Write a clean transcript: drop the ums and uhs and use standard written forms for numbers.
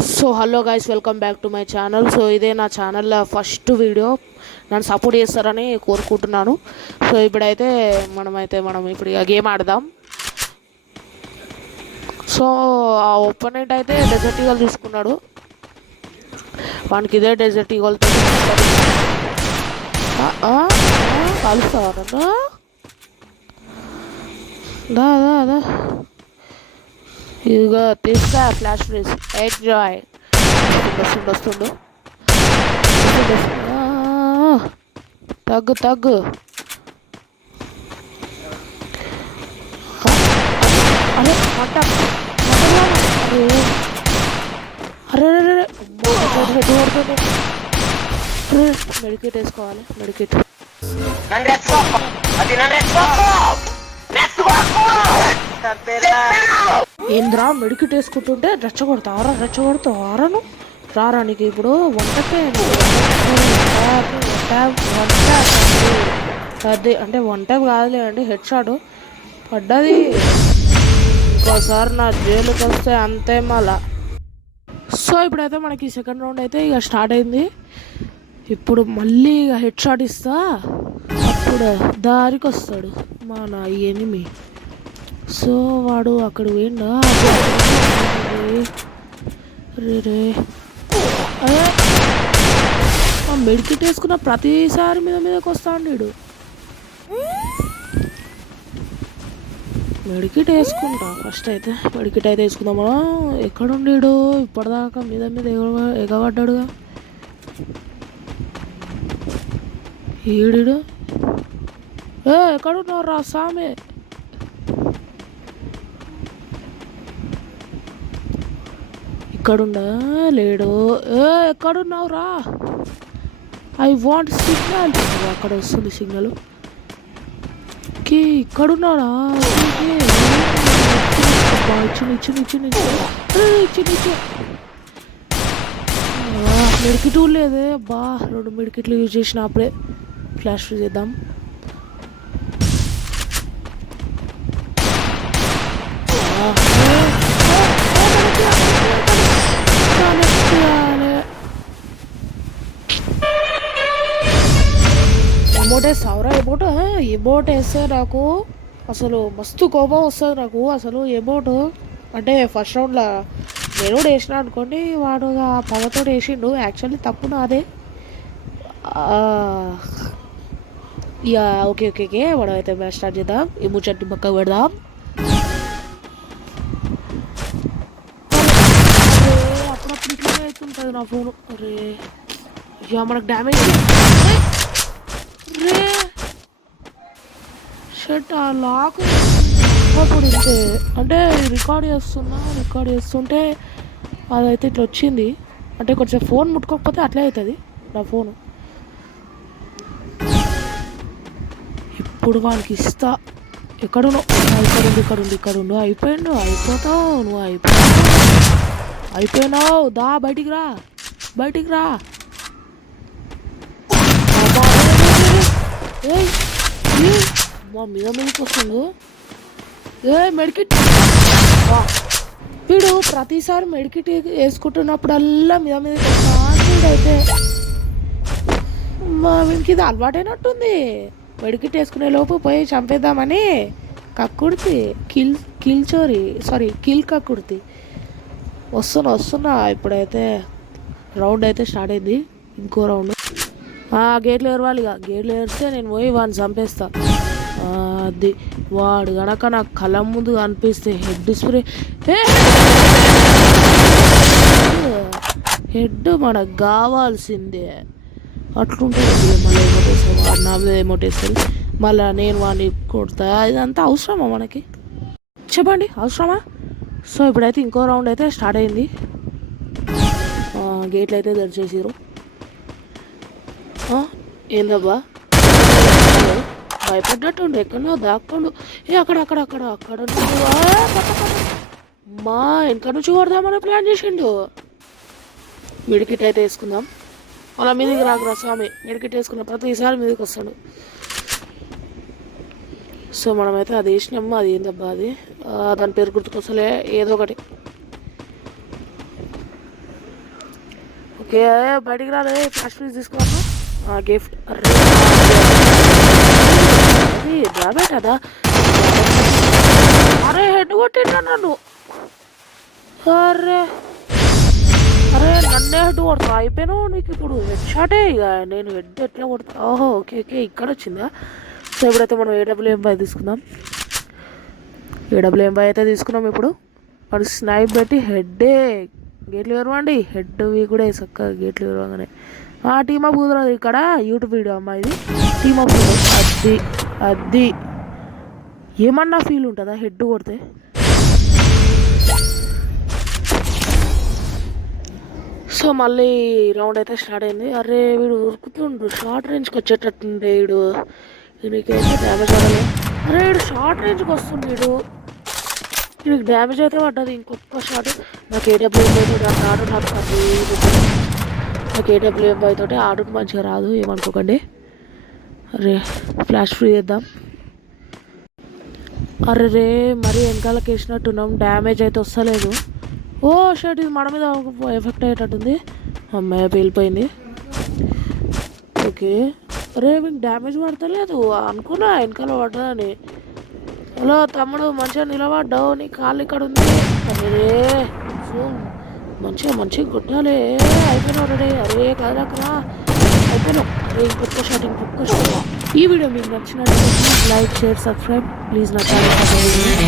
So hello guys, welcome back to my channel. So ఇదే నా channel first video. నన్ను support చేస్తారని కోరుకుంటున్నాను. సో మనం ఇప్పుడు ఇక గేమ్ ఆడదాం. సో ఆ ఒపోనెంట్ అయితే డెజర్ట్ ఈగల్ తీసుకున్నాడు. వానికి ఇదే డెజర్ట్ ఈగల్తో కలుస్తావా? దా దా దా ఇదిగో తీసుకో ఫ్లాష్ ఫ్రీజ్ ఎంజాయ్. వస్తుండు. తగ్గు. అరే మంట అరే హెడ్ పడుతుంది. మెడికేట్ వేసుకోవాలి. మెడికేట్ ఏంద్రా మెడికేట్ వేసుకుంటుంటే రెచ్చగొడతావారను రారా. నీకు ఇప్పుడు వంటకే అదే అంటే వన్ టైం కాదులే అండి, హెడ్ షాట్ పడ్డది. ఇంకోసారి నా జైలుకి వస్తే అంతే మళ్ళా. సో ఇప్పుడైతే మనకి సెకండ్ రౌండ్ అయితే ఇక స్టార్ట్ అయింది. ఇప్పుడు మళ్ళీ ఇక హెడ్ షాట్ ఇస్తా, అప్పుడు దారికి వస్తాడు మన ఎనిమి. సో వాడు అక్కడ పోయిండా? రే మెడికిట్ వేసుకున్న ప్రతిసారి మీదకి వస్తాడు వీడు. మెడికిట్ వేసుకుంటా ఫస్ట్. అయితే మెడికిట్ అయితే వేసుకుందామా. ఎక్కడుండీడు ఇప్పటిదాకా మీద ఎగబడ్డాడుగా. ఈడు ఎక్కడున్నావు రా సామె? ఇక్కడుండా లేడు. ఎక్కడున్నావు రా? I want signal. అక్కడ వస్తుంది సిగ్నల్. ఇక్కడున్నాడా? ఇచ్చి మెడికిట్ లేదే బా. 2 మెడికిట్లు యూజ్ చేసిన అప్పుడే ఫ్లాష్ చేద్దాం. ఎమోట్ వేస్తావురా? ఎమోట్ వేస్తే నాకు అసలు మస్తు కోపం వస్తుంది నాకు అసలు. ఎమోట్ అంటే ఫస్ట్ రౌండ్లో నేను కూడా వేసిన అనుకోండి, వాడు పవతో వేసిండు. యాక్చువల్లీ తప్పు నాదే. ఇక ఓకే వాడు అయితే మ్యాచ్ స్టార్ట్ చేద్దాం. ఈ ముచ్చట్ని పక్కకు పెడదాం. అప్పుడప్పుడు ఇట్లా అవుతుంటుంది నా ఫోను. అరే ఇక మనకు డ్యామేజ్ రే షట్. ఆ లాక్ అప్పుడు ఇంతే. అంటే రికార్డ్ చేస్తుంటే అదైతే ఇట్లా వచ్చింది. అంటే కొంచెం ఫోన్ ముట్టుకోకపోతే అట్లే అవుతుంది నా ఫోను. ఇప్పుడు వాళ్ళకి ఇస్తా. ఎక్కడున్నావు? ఇక్కడుండు. అయిపోతావు నువ్వు. అయిపోయినావు. దా బయటికి రా. మా మీదకి వస్తుంది. మెడికిట్. వీడు ప్రతిసారి మెడికిట్ వేసుకుంటున్నప్పుడల్లా మీదకి వస్తా. అయితే మా వీడికి ఇది అలవాటైనట్టుంది. మెడికిట్ వేసుకునే లోపు పోయి చంపేద్దామని కక్కుర్తి. కిల్ కక్కుర్తి. వస్తున్నా. ఇప్పుడైతే రౌండ్ అయితే స్టార్ట్ అయింది. ఇంకో రౌండ్. గేట్లు ఏరవాలి. ఇక గేట్లు ఏరిస్తే నేను పోయి వాడిని చంపేస్తా. అది వాడు గనక నాకు కళ్ళ ముందు కనిపిస్తే హెడ్ మనకు కావాల్సిందే. అట్లుంటుంది. మళ్ళీ ఏమోటేస్తాడు వాడు, నా మీద ఏమోటేస్తాడు. మళ్ళీ నేను వాడిని కొడతా. ఇదంతా అవసరమా మనకి? చెప్పండి, అవసరమా? సో ఇప్పుడైతే ఇంకో రౌండ్ అయితే స్టార్ట్ అయింది. గేట్లు అయితే తెరిచేసారు. ఏందబ్బా భయపడ్డట్టుండు. ఎక్కడో దాక్కుండు. అక్కడ మా వెనక నుంచి కొడదామని ప్లాన్ చేసిండు. మెడికిట్ అయితే వేసుకుందాం. అలా మీదకి రాకురా స్వామి. మెడికిట్ వేసుకున్న ప్రతిసారి మీదకి వస్తాడు. సో మనమైతే అది వేసినాము. అది ఏందబ్బా అది దాని పేరు గుర్తుకొస్తలే, ఏదో ఒకటి. ఓకే బయటికి రాలే ఫ్లాష్ ఫ్రీజ్ తీసుకున్నాను గిఫ్ట్ అది డ్రాబే కదా అరే హెడ్ కొట్టినా నన్ను అరే అరే నన్నే హెడ్ కొడతా అయిపోయినావు నీకు ఇప్పుడు హెడ్ షాటే ఇక నేను హెడ్ ఎట్లా కొడతా ఓహో ఓకే ఓకే ఇక్కడ వచ్చిందా సో ఇప్పుడైతే మనం AWM-5 తీసుకుందాం AWM-5 అయితే తీసుకున్నాం ఇప్పుడు వాడు స్నైప్ పెట్టి హెడ్డే గేట్లు విరవండి హెడ్వి కూడా చక్కగా గేట్లు విరవగానే టీమ్ అప్ కుదరదు ఇక్కడ యూట్యూబ్ వీడియో అమ్మా ఇది టీమ్ అప్ అది అది ఏమన్నా ఫీల్ ఉంటుందా హెడ్ కొడితే సో మళ్ళీ రౌండ్ అయితే స్టార్ట్ అయింది అరే వీడు ఉరుకుతుండు షార్ట్ రేంజ్కి వచ్చేటట్టుండే వీడికైతే డ్యామేజ్ అవ్వలేదు అరే వీడు షార్ట్ రేంజ్కి వస్తుంది వీడికి డ్యామేజ్ అయితే పడ్డది ఇంకొక షాట్ నాకు AWM-5 తోటి ఆడు నాకు AWM-5 తోటి ఆడు మంచిగా రాదు ఏమనుకోకండి అరే ఫ్లాష్ ఫ్రీ చేద్దాం అరే రే మరీ వెనకాలకి వేసినట్టున్నాం డ్యామేజ్ అయితే వస్తలేదు ఓ షర్ట్ ఇది మన మీద ఎఫెక్ట్ అయ్యేటట్టుంది అమ్మాయి పేలిపోయింది ఓకే అరే మీకు డ్యామేజ్ పడతలేదు అనుకున్నా వెనకాల పడ్డదని హలో తమ్ముడు మంచిగా నిలబడ్డావు నీ కాళ్ళు ఇక్కడ ఉంది అరే మంచిగా కొట్టాలి అయిపోయినావు రెడీ అరే కదలకరా అయిపోయినావు అరే ఇంకొక షాట్ ఈ వీడియో మీకు నచ్చినట్లయితే please like share subscribe please నా ఛానల్